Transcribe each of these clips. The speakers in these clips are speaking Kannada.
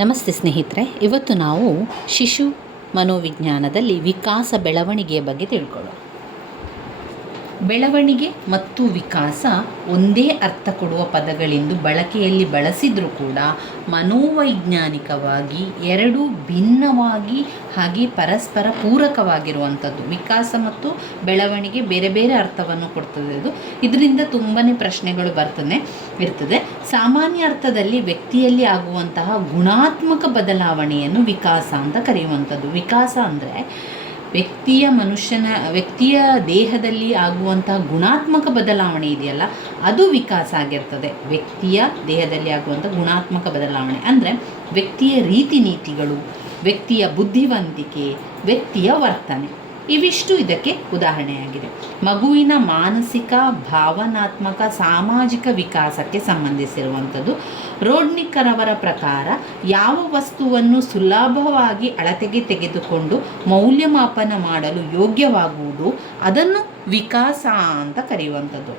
ನಮಸ್ತೆ ಸ್ನೇಹಿತರೆ, ಇವತ್ತು ನಾವು ಶಿಶು ಮನೋವಿಜ್ಞಾನದಲ್ಲಿ ವಿಕಾಸ ಬೆಳವಣಿಗೆಯ ಬಗ್ಗೆ ತಿಳ್ಕೊಳ್ಳೋಣ. ಬೆಳವಣಿಗೆ ಮತ್ತು ವಿಕಾಸ ಒಂದೇ ಅರ್ಥ ಕೊಡುವ ಪದಗಳೆಂದು ಬಳಕೆಯಲ್ಲಿ ಬಳಸಿದರೂ ಕೂಡ ಮನೋವೈಜ್ಞಾನಿಕವಾಗಿ ಎರಡೂ ಭಿನ್ನವಾಗಿ ಹಾಗೆ ಪರಸ್ಪರ ಪೂರಕವಾಗಿರುವಂಥದ್ದು. ವಿಕಾಸ ಮತ್ತು ಬೆಳವಣಿಗೆ ಬೇರೆ ಬೇರೆ ಅರ್ಥವನ್ನು ಕೊಡ್ತದೆ. ಇದರಿಂದ ತುಂಬಾ ಪ್ರಶ್ನೆಗಳು ಇರ್ತದೆ. ಸಾಮಾನ್ಯ ಅರ್ಥದಲ್ಲಿ ವ್ಯಕ್ತಿಯಲ್ಲಿ ಆಗುವಂತಹ ಗುಣಾತ್ಮಕ ಬದಲಾವಣೆಯನ್ನು ವಿಕಾಸ ಅಂತ ಕರೆಯುವಂಥದ್ದು. ವಿಕಾಸ ಅಂದರೆ ವ್ಯಕ್ತಿಯ ದೇಹದಲ್ಲಿ ಆಗುವಂತಹ ಗುಣಾತ್ಮಕ ಬದಲಾವಣೆ ಇದೆಯಲ್ಲ, ಅದು ವಿಕಾಸ ಆಗಿರ್ತದೆ. ವ್ಯಕ್ತಿಯ ದೇಹದಲ್ಲಿ ಆಗುವಂಥ ಗುಣಾತ್ಮಕ ಬದಲಾವಣೆ ಅಂದರೆ ವ್ಯಕ್ತಿಯ ರೀತಿ ನೀತಿಗಳು, ವ್ಯಕ್ತಿಯ ಬುದ್ಧಿವಂತಿಕೆ, ವ್ಯಕ್ತಿಯ ವರ್ತನೆ, ಇವಿಷ್ಟು ಇದಕ್ಕೆ ಉದಾಹರಣೆಯಾಗಿದೆ. ಮಗುವಿನ ಮಾನಸಿಕ, ಭಾವನಾತ್ಮಕ, ಸಾಮಾಜಿಕ ವಿಕಾಸಕ್ಕೆ ಸಂಬಂಧಿಸಿರುವಂಥದ್ದು. ರೋಡ್ನಿಕ್ಕರವರ ಪ್ರಕಾರ ಯಾವ ವಸ್ತುವನ್ನು ಸುಲಭವಾಗಿ ಅಳತೆಗೆ ತೆಗೆದುಕೊಂಡು ಮೌಲ್ಯಮಾಪನ ಮಾಡಲು ಯೋಗ್ಯವಾಗುವುದು ಅದನ್ನು ವಿಕಾಸ ಅಂತ ಕರೆಯುವಂಥದ್ದು.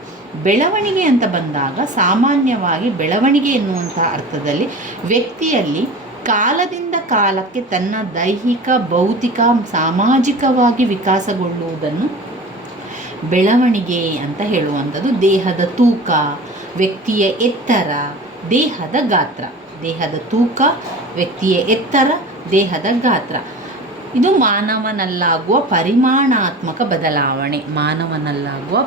ಬೆಳವಣಿಗೆ ಅಂತ ಬಂದಾಗ ಸಾಮಾನ್ಯವಾಗಿ ಬೆಳವಣಿಗೆ ಎನ್ನುವಂಥ ಅರ್ಥದಲ್ಲಿ ವ್ಯಕ್ತಿಯಲ್ಲಿ ಕಾಲದಿಂದ ಕಾಲಕ್ಕೆ ತನ್ನ ದೈಹಿಕ, ಭೌತಿಕ, ಸಾಮಾಜಿಕವಾಗಿ ವಿಕಾಸಗೊಳ್ಳುವುದನ್ನು ಬೆಳವಣಿಗೆ ಅಂತ ಹೇಳುವಂಥದ್ದು. ದೇಹದ ತೂಕ, ವ್ಯಕ್ತಿಯ ಎತ್ತರ, ದೇಹದ ಗಾತ್ರ. ದೇಹದ ತೂಕ, ವ್ಯಕ್ತಿಯ ಎತ್ತರ, ದೇಹದ ಗಾತ್ರ, ಇದು ಮಾನವನಲ್ಲಾಗುವ ಪರಿಮಾಣಾತ್ಮಕ ಬದಲಾವಣೆ. ಮಾನವನಲ್ಲಾಗುವ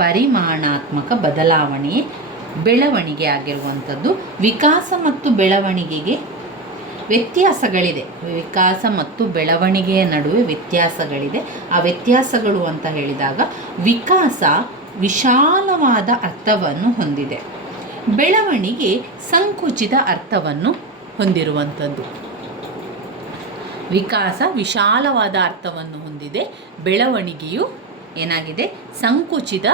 ಪರಿಮಾಣಾತ್ಮಕ ಬದಲಾವಣೆ ಬೆಳವಣಿಗೆ ಆಗಿರುವಂಥದ್ದು. ವಿಕಾಸ ಮತ್ತು ಬೆಳವಣಿಗೆಗೆ ವ್ಯತ್ಯಾಸಗಳಿದೆ. ವಿಕಾಸ ಮತ್ತು ಬೆಳವಣಿಗೆಯ ನಡುವೆ ವ್ಯತ್ಯಾಸಗಳಿದೆ. ಆ ವ್ಯತ್ಯಾಸಗಳು ಅಂತ ಹೇಳಿದಾಗ ವಿಕಾಸ ವಿಶಾಲವಾದ ಅರ್ಥವನ್ನು ಹೊಂದಿದೆ, ಬೆಳವಣಿಗೆ ಸಂಕುಚಿತ ಅರ್ಥವನ್ನು ಹೊಂದಿರುವಂಥದ್ದು. ವಿಕಾಸ ವಿಶಾಲವಾದ ಅರ್ಥವನ್ನು ಹೊಂದಿದೆ, ಬೆಳವಣಿಗೆಯು ಏನಾಗಿದೆ, ಸಂಕುಚಿತ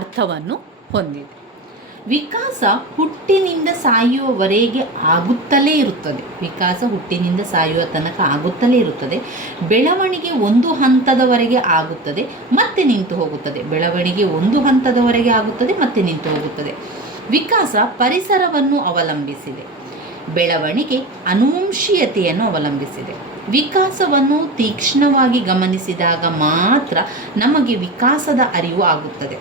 ಅರ್ಥವನ್ನು ಹೊಂದಿದೆ. ವಿಕಾಸ ಹುಟ್ಟಿನಿಂದ ಸಾಯುವವರೆಗೆ ಆಗುತ್ತಲೇ ಇರುತ್ತದೆ. ವಿಕಾಸ ಹುಟ್ಟಿನಿಂದ ಸಾಯುವ ತನಕ ಆಗುತ್ತಲೇ ಇರುತ್ತದೆ. ಬೆಳವಣಿಗೆ ಒಂದು ಹಂತದವರೆಗೆ ಆಗುತ್ತದೆ ಮತ್ತೆ ನಿಂತು ಹೋಗುತ್ತದೆ. ಬೆಳವಣಿಗೆ ಒಂದು ಹಂತದವರೆಗೆ ಆಗುತ್ತದೆ ಮತ್ತೆ ನಿಂತು ಹೋಗುತ್ತದೆ. ವಿಕಾಸ ಪರಿಸರವನ್ನು ಅವಲಂಬಿಸಿದೆ. ಬೆಳವಣಿಗೆ ಅನುವಂಶೀಯತೆಯನ್ನು ಅವಲಂಬಿಸಿದೆ. ವಿಕಾಸವನ್ನು ತೀಕ್ಷ್ಣವಾಗಿ ಗಮನಿಸಿದಾಗ ಮಾತ್ರ ನಮಗೆ ವಿಕಾಸದ ಅರಿವು ಆಗುತ್ತದೆ.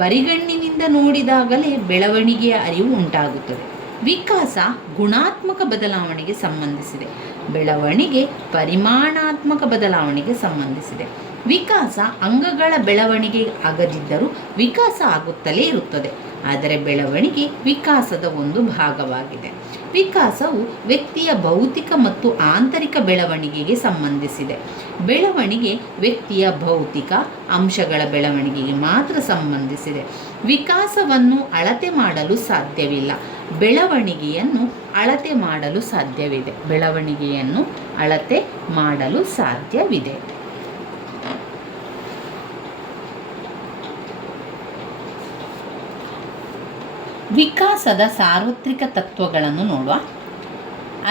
ಬರಿಗಣ್ಣಿನಿಂದ ನೋಡಿದಾಗಲೇ ಬೆಳವಣಿಗೆಯ ಅರಿವು ಉಂಟಾಗುತ್ತದೆ. ವಿಕಾಸ ಗುಣಾತ್ಮಕ ಬದಲಾವಣೆಗೆ ಸಂಬಂಧಿಸಿದೆ. ಬೆಳವಣಿಗೆ ಪರಿಮಾಣಾತ್ಮಕ ಬದಲಾವಣೆಗೆ ಸಂಬಂಧಿಸಿದೆ. ವಿಕಾಸ ಅಂಗಗಳ ಬೆಳವಣಿಗೆ ಆಗದಿದ್ದರೂ ವಿಕಾಸ ಆಗುತ್ತಲೇ ಇರುತ್ತದೆ. ಆದರೆ ಬೆಳವಣಿಗೆ ವಿಕಾಸದ ಒಂದು ಭಾಗವಾಗಿದೆ. ವಿಕಾಸವು ವ್ಯಕ್ತಿಯ ಭೌತಿಕ ಮತ್ತು ಆಂತರಿಕ ಬೆಳವಣಿಗೆಗೆ ಸಂಬಂಧಿಸಿದೆ. ಬೆಳವಣಿಗೆ ವ್ಯಕ್ತಿಯ ಭೌತಿಕ ಅಂಶಗಳ ಬೆಳವಣಿಗೆಗೆ ಮಾತ್ರ ಸಂಬಂಧಿಸಿದೆ. ವಿಕಾಸವನ್ನು ಅಳತೆ ಮಾಡಲು ಸಾಧ್ಯವಿಲ್ಲ, ಬೆಳವಣಿಗೆಯನ್ನು ಅಳತೆ ಮಾಡಲು ಸಾಧ್ಯವಿದೆ. ಬೆಳವಣಿಗೆಯನ್ನು ಅಳತೆ ಮಾಡಲು ಸಾಧ್ಯವಿದೆ. ವಿಕಾಸದ ಸಾರ್ವತ್ರಿಕ ತತ್ವಗಳನ್ನು ನೋಡುವ.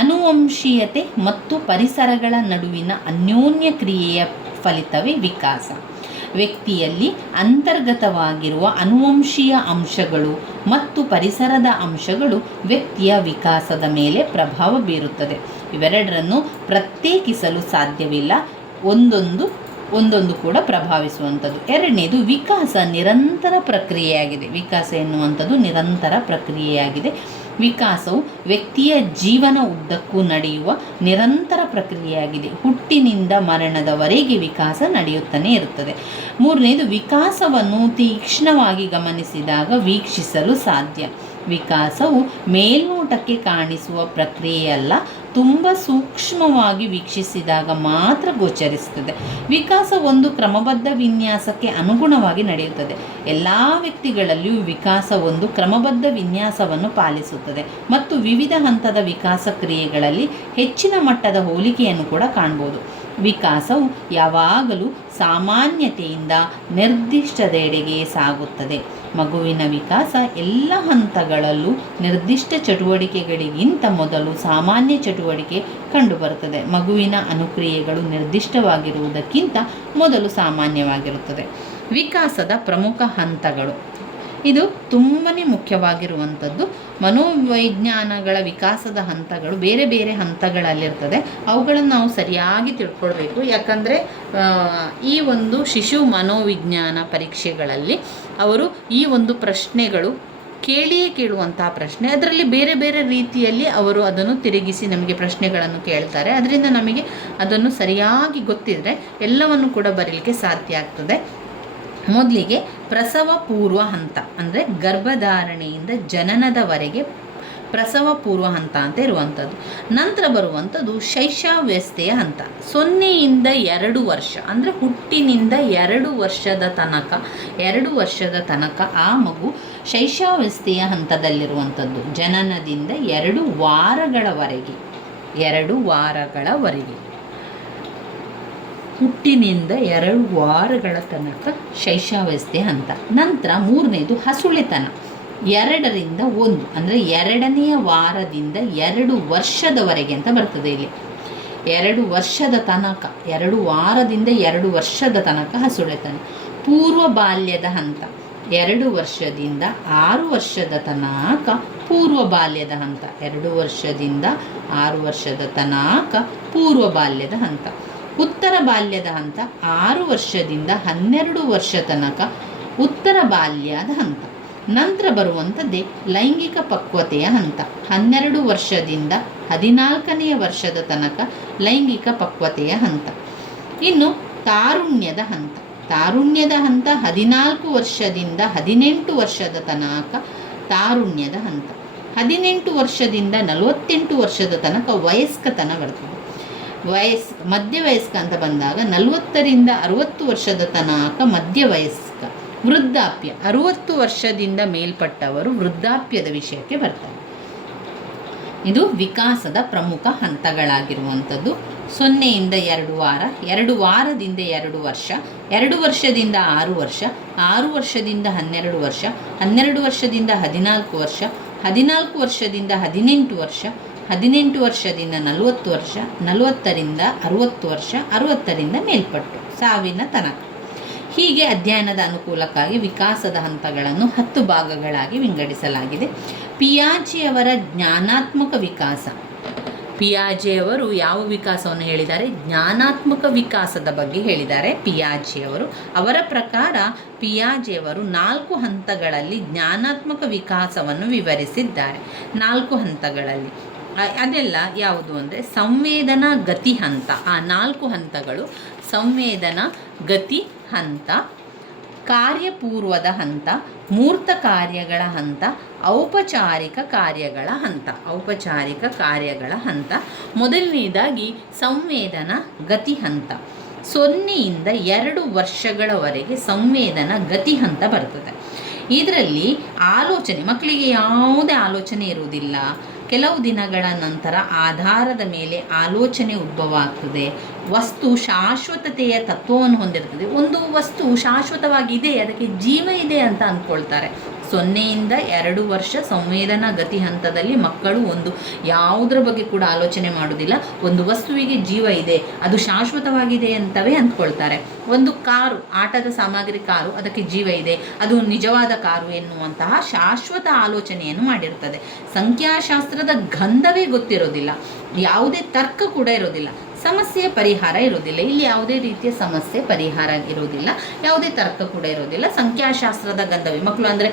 ಅನುವಂಶೀಯತೆ ಮತ್ತು ಪರಿಸರಗಳ ನಡುವಿನ ಅನ್ಯೋನ್ಯ ಕ್ರಿಯೆಯ ಫಲಿತವೇ ವಿಕಾಸ. ವ್ಯಕ್ತಿಯಲ್ಲಿ ಅಂತರ್ಗತವಾಗಿರುವ ಅನುವಂಶೀಯ ಅಂಶಗಳು ಮತ್ತು ಪರಿಸರದ ಅಂಶಗಳು ವ್ಯಕ್ತಿಯ ವಿಕಾಸದ ಮೇಲೆ ಪ್ರಭಾವ ಬೀರುತ್ತದೆ. ಇವೆರಡರನ್ನು ಪ್ರತ್ಯೇಕಿಸಲು ಸಾಧ್ಯವಿಲ್ಲ, ಒಂದೊಂದು ಕೂಡ ಪ್ರಭಾವಿಸುವಂಥದ್ದು. ಎರಡನೇದು, ವಿಕಾಸ ನಿರಂತರ ಪ್ರಕ್ರಿಯೆಯಾಗಿದೆ. ವಿಕಾಸ ಎನ್ನುವಂಥದ್ದು ನಿರಂತರ ಪ್ರಕ್ರಿಯೆಯಾಗಿದೆ. ವಿಕಾಸವು ವ್ಯಕ್ತಿಯ ಜೀವನ ಉದ್ದಕ್ಕೂ ನಡೆಯುವ ನಿರಂತರ ಪ್ರಕ್ರಿಯೆಯಾಗಿದೆ. ಹುಟ್ಟಿನಿಂದ ಮರಣದವರೆಗೆ ವಿಕಾಸ ನಡೆಯುತ್ತಲೇ ಇರುತ್ತದೆ. ಮೂರನೇದು, ವಿಕಾಸವನ್ನು ತೀಕ್ಷ್ಣವಾಗಿ ಗಮನಿಸಿದಾಗ ವೀಕ್ಷಿಸಲು ಸಾಧ್ಯ. ವಿಕಾಸವು ಮೇಲ್ನೋಟಕ್ಕೆ ಕಾಣಿಸುವ ಪ್ರಕ್ರಿಯೆಯಲ್ಲ, ತುಂಬ ಸೂಕ್ಷ್ಮವಾಗಿ ವೀಕ್ಷಿಸಿದಾಗ ಮಾತ್ರ ಗೋಚರಿಸುತ್ತದೆ. ವಿಕಾಸ ಒಂದು ಕ್ರಮಬದ್ಧ ವಿನ್ಯಾಸಕ್ಕೆ ಅನುಗುಣವಾಗಿ ನಡೆಯುತ್ತದೆ. ಎಲ್ಲ ವ್ಯಕ್ತಿಗಳಲ್ಲಿಯೂ ವಿಕಾಸ ಒಂದು ಕ್ರಮಬದ್ಧ ವಿನ್ಯಾಸವನ್ನು ಪಾಲಿಸುತ್ತದೆ ಮತ್ತು ವಿವಿಧ ಹಂತದ ವಿಕಾಸ ಕ್ರಿಯೆಗಳಲ್ಲಿ ಹೆಚ್ಚಿನ ಮಟ್ಟದ ಹೋಲಿಕೆಯನ್ನು ಕೂಡ ಕಾಣಬಹುದು. ವಿಕಾಸವು ಯಾವಾಗಲೂ ಸಾಮಾನ್ಯತೆಯಿಂದ ನಿರ್ದಿಷ್ಟದೆಡೆಗೆ ಸಾಗುತ್ತದೆ. ಮಗುವಿನ ವಿಕಾಸ ಎಲ್ಲ ಹಂತಗಳಲ್ಲೂ ನಿರ್ದಿಷ್ಟ ಚಟುವಟಿಕೆಗಳಿಗಿಂತ ಮೊದಲು ಸಾಮಾನ್ಯ ಚಟುವಟಿಕೆ ಕಂಡುಬರುತ್ತದೆ. ಮಗುವಿನ ಅನುಕ್ರಿಯೆಗಳು ನಿರ್ದಿಷ್ಟವಾಗಿರುವುದಕ್ಕಿಂತ ಮೊದಲು ಸಾಮಾನ್ಯವಾಗಿರುತ್ತದೆ. ವಿಕಾಸದ ಪ್ರಮುಖ ಹಂತಗಳು. ಇದು ತುಂಬಾ ಮುಖ್ಯವಾಗಿರುವಂಥದ್ದು. ಮನೋವಿಜ್ಞಾನಗಳ ವಿಕಾಸದ ಹಂತಗಳು ಬೇರೆ ಬೇರೆ ಹಂತಗಳಲ್ಲಿರ್ತದೆ. ಅವುಗಳನ್ನು ನಾವು ಸರಿಯಾಗಿ ತಿಳ್ಕೊಳ್ಬೇಕು. ಯಾಕಂದರೆ ಈ ಒಂದು ಶಿಶು ಮನೋವಿಜ್ಞಾನ ಪರೀಕ್ಷೆಗಳಲ್ಲಿ ಅವರು ಈ ಒಂದು ಪ್ರಶ್ನೆಗಳು ಕೇಳಿಯೇ ಕೇಳುವಂತಹ ಪ್ರಶ್ನೆ, ಅದರಲ್ಲಿ ಬೇರೆ ಬೇರೆ ರೀತಿಯಲ್ಲಿ ಅವರು ಅದನ್ನು ತಿರುಗಿಸಿ ನಮಗೆ ಪ್ರಶ್ನೆಗಳನ್ನು ಕೇಳ್ತಾರೆ. ಅದರಿಂದ ನಮಗೆ ಅದನ್ನು ಸರಿಯಾಗಿ ಗೊತ್ತಿದ್ದರೆ ಎಲ್ಲವನ್ನು ಕೂಡ ಬರೀಲಿಕ್ಕೆ ಸಾಧ್ಯ ಆಗ್ತದೆ. ಮೊದಲಿಗೆ ಪ್ರಸವ ಪೂರ್ವ ಹಂತ ಅಂದರೆ ಗರ್ಭಧಾರಣೆಯಿಂದ ಜನನದವರೆಗೆ ಪ್ರಸವ ಪೂರ್ವ ಹಂತ ಅಂತ ಇರುವಂಥದ್ದು. ನಂತರ ಬರುವಂಥದ್ದು ಶೈಶವಾವಸ್ಥೆಯ ಹಂತ. 0ಯಿಂದ 2 ವರ್ಷ ಅಂದರೆ ಹುಟ್ಟಿನಿಂದ 2 ವರ್ಷದ ತನಕ ಆ ಮಗು ಶೈಶವಾವಸ್ಥೆಯ ಹಂತದಲ್ಲಿರುವಂಥದ್ದು. ಜನನದಿಂದ 2 ವಾರಗಳವರೆಗೆ ಹುಟ್ಟಿನಿಂದ 2 ವಾರಗಳ ತನಕ ಶೈಶವಾವಸ್ಥೆಯ ಹಂತ. ನಂತರ 3ನೇದು ಹಸುಳೆತನ. 2ರಿಂದ 1 ಅಂದರೆ 2ನೇ ವಾರದಿಂದ 2 ವರ್ಷದವರೆಗೆ ಅಂತ ಬರ್ತದೆ ಇಲ್ಲಿ. 2 ವರ್ಷದ ತನಕ, 2 ವಾರದಿಂದ 2 ವರ್ಷದ ತನಕ ಹಸುಳೆತನ. ಪೂರ್ವ ಬಾಲ್ಯದ ಹಂತ. 2 ವರ್ಷದಿಂದ 6 ವರ್ಷದ ತನಕ ಪೂರ್ವ ಬಾಲ್ಯದ ಹಂತ. 2 ವರ್ಷದಿಂದ 6 ವರ್ಷದ ತನಕ ಪೂರ್ವ ಬಾಲ್ಯದ ಹಂತ. ಉತ್ತರ ಬಾಲ್ಯದ ಹಂತ. 6 ವರ್ಷದಿಂದ 12 ವರ್ಷ ತನಕ ಉತ್ತರ ಬಾಲ್ಯದ ಹಂತ. ನಂತರ ಬರುವಂಥದ್ದೇ ಲೈಂಗಿಕ ಪಕ್ವತೆಯ ಹಂತ. 12 ವರ್ಷದಿಂದ 14ನೇ ವರ್ಷದ ತನಕ ಲೈಂಗಿಕ ಪಕ್ವತೆಯ ಹಂತ. ಇನ್ನು ತಾರುಣ್ಯದ ಹಂತ. 14 ವರ್ಷದಿಂದ 18 ವರ್ಷದ ತನಕ ತಾರುಣ್ಯದ ಹಂತ. 18 ವರ್ಷದಿಂದ 48 ವರ್ಷದ ತನಕ ವಯಸ್ಕತನ ಬರ್ತದೆ. ಮಧ್ಯವಯಸ್ಕ ಅಂತ ಬಂದಾಗ 40ರಿಂದ 60 ವರ್ಷದ ತನಕ ಮಧ್ಯವಯಸ್ಕ. ವೃದ್ಧಾಪ್ಯ. 60 ವರ್ಷದಿಂದ ಮೇಲ್ಪಟ್ಟವರು ವೃದ್ಧಾಪ್ಯದ ವಿಷಯಕ್ಕೆ ಬರ್ತಾರೆ. ಇದು ವಿಕಾಸದ ಪ್ರಮುಖ ಹಂತಗಳಾಗಿರುವಂಥದ್ದು. 0ಯಿಂದ 2 ವಾರ, 2 ವಾರದಿಂದ 2 ವರ್ಷ, 2 ವರ್ಷದಿಂದ 6 ವರ್ಷ, 6 ವರ್ಷದಿಂದ 12 ವರ್ಷ, 12 ವರ್ಷದಿಂದ 14 ವರ್ಷ, 14 ವರ್ಷದಿಂದ 18 ವರ್ಷ, 18 ವರ್ಷದಿಂದ 40 ವರ್ಷ, 40ರಿಂದ 60 ವರ್ಷ, 60ರಿಂದ ಮೇಲ್ಪಟ್ಟು ಸಾವಿನ ತನಕ. ಹೀಗೆ ಅಧ್ಯಯನದ ಅನುಕೂಲಕ್ಕಾಗಿ ವಿಕಾಸದ ಹಂತಗಳನ್ನು 10 ಭಾಗಗಳಾಗಿ ವಿಂಗಡಿಸಲಾಗಿದೆ. ಪಿಯಾಜೆಯವರ ಜ್ಞಾನಾತ್ಮಕ ವಿಕಾಸ. ಪಿಯಾಜೆಯವರು ಯಾವ ವಿಕಾಸವನ್ನು ಹೇಳಿದ್ದಾರೆ? ಜ್ಞಾನಾತ್ಮಕ ವಿಕಾಸದ ಬಗ್ಗೆ ಹೇಳಿದ್ದಾರೆ ಪಿಯಾಜೆಯವರು. ಅವರ ಪ್ರಕಾರ ಪಿಯಾಜೆಯವರು 4 ಹಂತಗಳಲ್ಲಿ ಜ್ಞಾನಾತ್ಮಕ ವಿಕಾಸವನ್ನು ವಿವರಿಸಿದ್ದಾರೆ. 4 ಹಂತಗಳಲ್ಲಿ ಅದೆಲ್ಲ ಯಾವುದು ಅಂದರೆ ಸಂವೇದನಾ ಗತಿ ಹಂತ. ಆ 4 ಹಂತಗಳು ಸಂವೇದನಾ ಗತಿ ಹಂತ, ಕಾರ್ಯಪೂರ್ವದ ಹಂತ, ಮೂರ್ತ ಕಾರ್ಯಗಳ ಹಂತ, ಔಪಚಾರಿಕ ಕಾರ್ಯಗಳ ಹಂತ. ಮೊದಲನೇದಾಗಿ ಸಂವೇದನಾ ಗತಿ ಹಂತ. 0ಯಿಂದ 2 ವರ್ಷಗಳವರೆಗೆ ಸಂವೇದನಾ ಗತಿ ಹಂತ ಬರ್ತದೆ. ಇದರಲ್ಲಿ ಆಲೋಚನೆ, ಮಕ್ಕಳಿಗೆ ಯಾವುದೇ ಆಲೋಚನೆ ಇರುವುದಿಲ್ಲ. ಕೆಲವು ದಿನಗಳ ನಂತರ ಆಧಾರದ ಮೇಲೆ ಆಲೋಚನೆ ಉದ್ಭವ ಆಗ್ತದೆ. ವಸ್ತು ಶಾಶ್ವತತೆಯ ತತ್ವವನ್ನು ಹೊಂದಿರ್ತದೆ. ಒಂದು ವಸ್ತು ಶಾಶ್ವತವಾಗಿದೆ, ಅದಕ್ಕೆ ಜೀವ ಇದೆ ಅಂತ ಅಂದ್ಕೊಳ್ತಾರೆ. 0ಯಿಂದ 2 ವರ್ಷ ಸಂವೇದನಾ ಗತಿ ಹಂತದಲ್ಲಿ ಮಕ್ಕಳು ಯಾವುದರ ಬಗ್ಗೆ ಕೂಡ ಆಲೋಚನೆ ಮಾಡೋದಿಲ್ಲ. ಒಂದು ವಸ್ತುವಿಗೆ ಜೀವ ಇದೆ, ಅದು ಶಾಶ್ವತವಾಗಿದೆ ಅಂತವೇ ಅಂದ್ಕೊಳ್ತಾರೆ. ಒಂದು ಕಾರು, ಆಟದ ಸಾಮಗ್ರಿ ಕಾರು, ಅದಕ್ಕೆ ಜೀವ ಇದೆ, ಅದು ನಿಜವಾದ ಕಾರು ಎನ್ನುವಂತಹ ಶಾಶ್ವತ ಆಲೋಚನೆಯನ್ನು ಮಾಡಿರ್ತದೆ. ಸಂಖ್ಯಾಶಾಸ್ತ್ರದ ಗಂಧವೇ ಗೊತ್ತಿರೋದಿಲ್ಲ, ಯಾವುದೇ ತರ್ಕ ಕೂಡ ಇರೋದಿಲ್ಲ, ಸಮಸ್ಯೆಯ ಪರಿಹಾರ ಇರೋದಿಲ್ಲ. ಇಲ್ಲಿ ಯಾವುದೇ ರೀತಿಯ ಸಮಸ್ಯೆ ಪರಿಹಾರ ಇರೋದಿಲ್ಲ, ಯಾವುದೇ ತರ್ಕ ಕೂಡ ಇರೋದಿಲ್ಲ. ಸಂಖ್ಯಾಶಾಸ್ತ್ರದ ಗಂಧವೇ ಮಕ್ಕಳು ಅಂದರೆ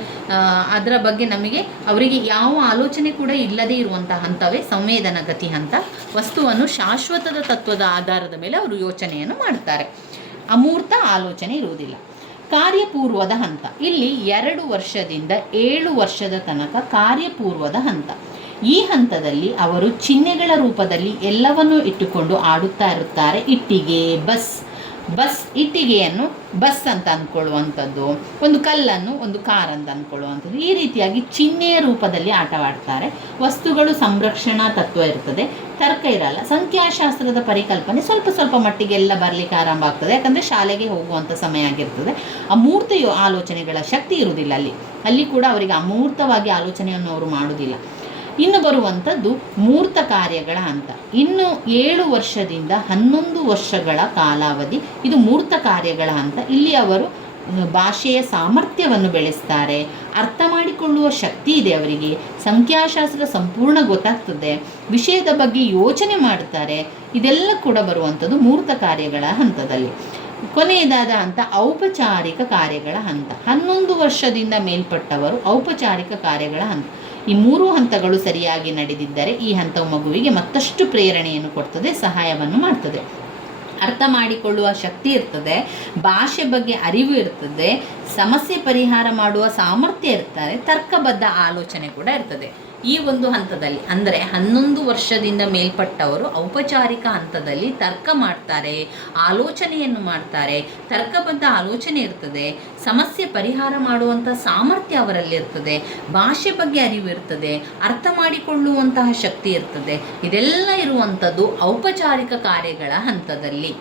ಅದರ ಬಗ್ಗೆ ಅವರಿಗೆ ಯಾವ ಆಲೋಚನೆ ಕೂಡ ಇಲ್ಲದೇ ಇರುವಂತಹ ಹಂತವೇ ಸಂವೇದನಾ ಗತಿ ಹಂತ. ವಸ್ತುವನ್ನು ಶಾಶ್ವತದ ತತ್ವದ ಆಧಾರದ ಮೇಲೆ ಅವರು ಯೋಚನೆಯನ್ನು ಮಾಡ್ತಾರೆ. ಅಮೂರ್ತ ಆಲೋಚನೆ ಇರುವುದಿಲ್ಲ. ಕಾರ್ಯಪೂರ್ವದ ಹಂತ. ಇಲ್ಲಿ 2 ವರ್ಷದಿಂದ 7 ವರ್ಷದ ತನಕ ಕಾರ್ಯಪೂರ್ವದ ಹಂತ. ಈ ಹಂತದಲ್ಲಿ ಅವರು ಚಿಹ್ನೆಗಳ ರೂಪದಲ್ಲಿ ಎಲ್ಲವನ್ನೂ ಇಟ್ಟುಕೊಂಡು ಆಡುತ್ತಾ ಇರುತ್ತಾರೆ. ಇಟ್ಟಿಗೆ, ಬಸ್, ಇಟ್ಟಿಗೆಯನ್ನು ಬಸ್ ಅಂತ ಅಂದ್ಕೊಳ್ಳುವಂಥದ್ದು, ಒಂದು ಕಲ್ಲನ್ನು ಒಂದು ಕಾರ್ ಅಂತ ಅಂದ್ಕೊಳ್ಳುವಂಥದ್ದು. ಈ ರೀತಿಯಾಗಿ ಚಿಹ್ನೆಯ ರೂಪದಲ್ಲಿ ಆಟವಾಡ್ತಾರೆ. ವಸ್ತುಗಳು ಸಂರಕ್ಷಣಾ ತತ್ವ ಇರ್ತದೆ, ತರ್ಕ ಇರಲ್ಲ. ಸಂಖ್ಯಾಶಾಸ್ತ್ರದ ಪರಿಕಲ್ಪನೆ ಸ್ವಲ್ಪ ಮಟ್ಟಿಗೆಲ್ಲ ಬರಲಿಕ್ಕೆ ಆರಂಭ ಆಗ್ತದೆ, ಯಾಕಂದರೆ ಶಾಲೆಗೆ ಹೋಗುವಂಥ ಸಮಯ ಆಗಿರ್ತದೆ. ಅಮೂರ್ತ ಆಲೋಚನೆಗಳ ಶಕ್ತಿ ಇರುವುದಿಲ್ಲ ಅಲ್ಲಿ ಕೂಡ ಅವರಿಗೆ ಅಮೂರ್ತವಾಗಿ ಆಲೋಚನೆಯನ್ನು ಅವರು ಮಾಡುವುದಿಲ್ಲ. ಇನ್ನು ಬರುವಂಥದ್ದು ಮೂರ್ತ ಕಾರ್ಯಗಳ ಹಂತ. ಇನ್ನು 7 ವರ್ಷದಿಂದ 11 ವರ್ಷಗಳ ಕಾಲಾವಧಿ ಇದು ಮೂರ್ತ ಕಾರ್ಯಗಳ ಹಂತ. ಇಲ್ಲಿ ಅವರು ಭಾಷೆಯ ಸಾಮರ್ಥ್ಯವನ್ನು ಬೆಳೆಸ್ತಾರೆ, ಅರ್ಥ ಮಾಡಿಕೊಳ್ಳುವ ಶಕ್ತಿ ಇದೆ ಅವರಿಗೆ, ಸಂಖ್ಯಾಶಾಸ್ತ್ರ ಸಂಪೂರ್ಣ ಗೊತ್ತಾಗ್ತದೆ, ವಿಷಯದ ಬಗ್ಗೆ ಯೋಚನೆ ಮಾಡ್ತಾರೆ. ಇದೆಲ್ಲ ಕೂಡ ಬರುವಂಥದ್ದು ಮೂರ್ತ ಕಾರ್ಯಗಳ ಹಂತದಲ್ಲಿ. ಕೊನೆಯದಾದ ಹಂತ ಔಪಚಾರಿಕ ಕಾರ್ಯಗಳ ಹಂತ. 11 ವರ್ಷದಿಂದ ಮೇಲ್ಪಟ್ಟವರು ಔಪಚಾರಿಕ ಕಾರ್ಯಗಳ ಹಂತ. ಈ 3 ಹಂತಗಳು ಸರಿಯಾಗಿ ನಡೆದಿದ್ದರೆ ಈ ಹಂತವು ಮಗುವಿಗೆ ಮತ್ತಷ್ಟು ಪ್ರೇರಣೆಯನ್ನು ಕೊಡ್ತದೆ, ಸಹಾಯವನ್ನು ಮಾಡ್ತದೆ. ಅರ್ಥ ಮಾಡಿಕೊಳ್ಳುವ ಶಕ್ತಿ ಇರ್ತದೆ, ಭಾಷೆ ಬಗ್ಗೆ ಅರಿವು ಇರ್ತದೆ, ಸಮಸ್ಯೆ ಪರಿಹಾರ ಮಾಡುವ ಸಾಮರ್ಥ್ಯ ಇರ್ತಾರೆ, ತರ್ಕಬದ್ಧ ಆಲೋಚನೆ ಕೂಡ ಇರ್ತದೆ. ಈ ಒಂದು ಹಂತದಲ್ಲಿ ಅಂದರೆ 11 ವರ್ಷದಿಂದ ಮೇಲ್ಪಟ್ಟವರು ಔಪಚಾರಿಕ ಹಂತದಲ್ಲಿ ತರ್ಕ ಮಾಡ್ತಾರೆ, ಆಲೋಚನೆಯನ್ನು ಮಾಡ್ತಾರೆ, ತರ್ಕಬದ್ಧ ಆಲೋಚನೆ ಇರ್ತದೆ, ಸಮಸ್ಯೆ ಪರಿಹಾರ ಮಾಡುವಂಥ ಸಾಮರ್ಥ್ಯ ಅವರಲ್ಲಿರ್ತದೆ, ಭಾಷೆ ಬಗ್ಗೆ ಅರಿವು ಇರ್ತದೆ, ಅರ್ಥ ಮಾಡಿಕೊಳ್ಳುವಂತಹ ಶಕ್ತಿ ಇರ್ತದೆ. ಇದೆಲ್ಲ ಇರುವಂಥದ್ದು ಔಪಚಾರಿಕ ಕಾರ್ಯಗಳ ಹಂತದಲ್ಲಿ.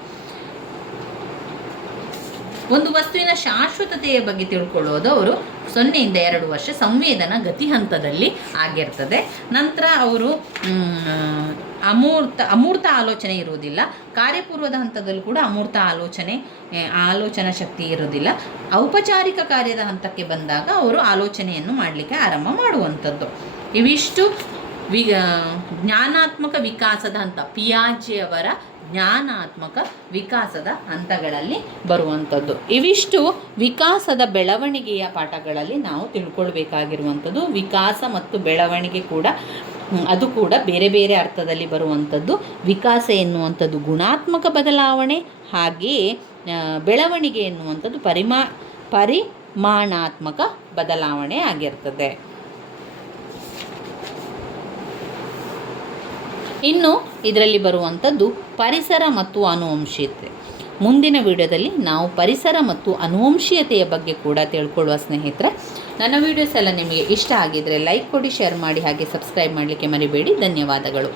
ಒಂದು ವಸ್ತುವಿನ ಶಾಶ್ವತತೆಯ ಬಗ್ಗೆ ತಿಳ್ಕೊಳ್ಳೋದು ಅವರು 0 ಇಂದ 2 ವರ್ಷ ಸಂವೇದನ ಗತಿ ಹಂತದಲ್ಲಿ ಆಗಿರ್ತದೆ. ನಂತರ ಅವರು ಅಮೂರ್ತ ಆಲೋಚನೆ ಇರುವುದಿಲ್ಲ. ಕಾರ್ಯಪೂರ್ವದ ಹಂತದಲ್ಲೂ ಕೂಡ ಅಮೂರ್ತ ಆಲೋಚನಾ ಶಕ್ತಿ ಇರೋದಿಲ್ಲ. ಔಪಚಾರಿಕ ಕಾರ್ಯದ ಹಂತಕ್ಕೆ ಬಂದಾಗ ಅವರು ಆಲೋಚನೆಯನ್ನು ಮಾಡಲಿಕ್ಕೆ ಆರಂಭ ಮಾಡುವಂಥದ್ದು. ಇವಿಷ್ಟು ಜ್ಞಾನಾತ್ಮಕ ವಿಕಾಸದ ಹಂತ, ಪಿಯಾಜೆಯವರ ಜ್ಞಾನಾತ್ಮಕ ವಿಕಾಸದ ಹಂತಗಳಲ್ಲಿ ಬರುವಂಥದ್ದು. ಇವಿಷ್ಟು ವಿಕಾಸದ ಬೆಳವಣಿಗೆಯ ಪಾಠಗಳಲ್ಲಿ ನಾವು ತಿಳ್ಕೊಳ್ಬೇಕಾಗಿರುವಂಥದ್ದು. ವಿಕಾಸ ಮತ್ತು ಬೆಳವಣಿಗೆ ಕೂಡ ಅದು ಕೂಡ ಬೇರೆ ಬೇರೆ ಅರ್ಥದಲ್ಲಿ ಬರುವಂಥದ್ದು. ವಿಕಾಸ ಎನ್ನುವಂಥದ್ದು ಗುಣಾತ್ಮಕ ಬದಲಾವಣೆ, ಹಾಗೆಯೇ ಬೆಳವಣಿಗೆ ಎನ್ನುವಂಥದ್ದು ಪರಿಮಾಣಾತ್ಮಕ ಬದಲಾವಣೆ ಆಗಿರ್ತದೆ. ಇನ್ನು ಇದರಲ್ಲಿ ಬರುವಂಥದ್ದು ಪರಿಸರ ಮತ್ತು ಆನುವಂಶೀಯತೆ. ಮುಂದಿನ ವಿಡಿಯೋದಲ್ಲಿ ನಾವು ಪರಿಸರ ಮತ್ತು ಆನುವಂಶೀಯತೆಯ ಬಗ್ಗೆ ಕೂಡ ತಿಳ್ಕೊಳ್ಳುವ ಸ್ನೇಹಿತರೆ. ನನ್ನ ವಿಡಿಯೋಸ್ ಎಲ್ಲ ನಿಮಗೆ ಇಷ್ಟ ಆಗಿದ್ದರೆ ಲೈಕ್ ಕೊಡಿ, ಶೇರ್ ಮಾಡಿ, ಹಾಗೆ ಸಬ್ಸ್ಕ್ರೈಬ್ ಮಾಡಲಿಕ್ಕೆ ಮರಿಬೇಡಿ. ಧನ್ಯವಾದಗಳು.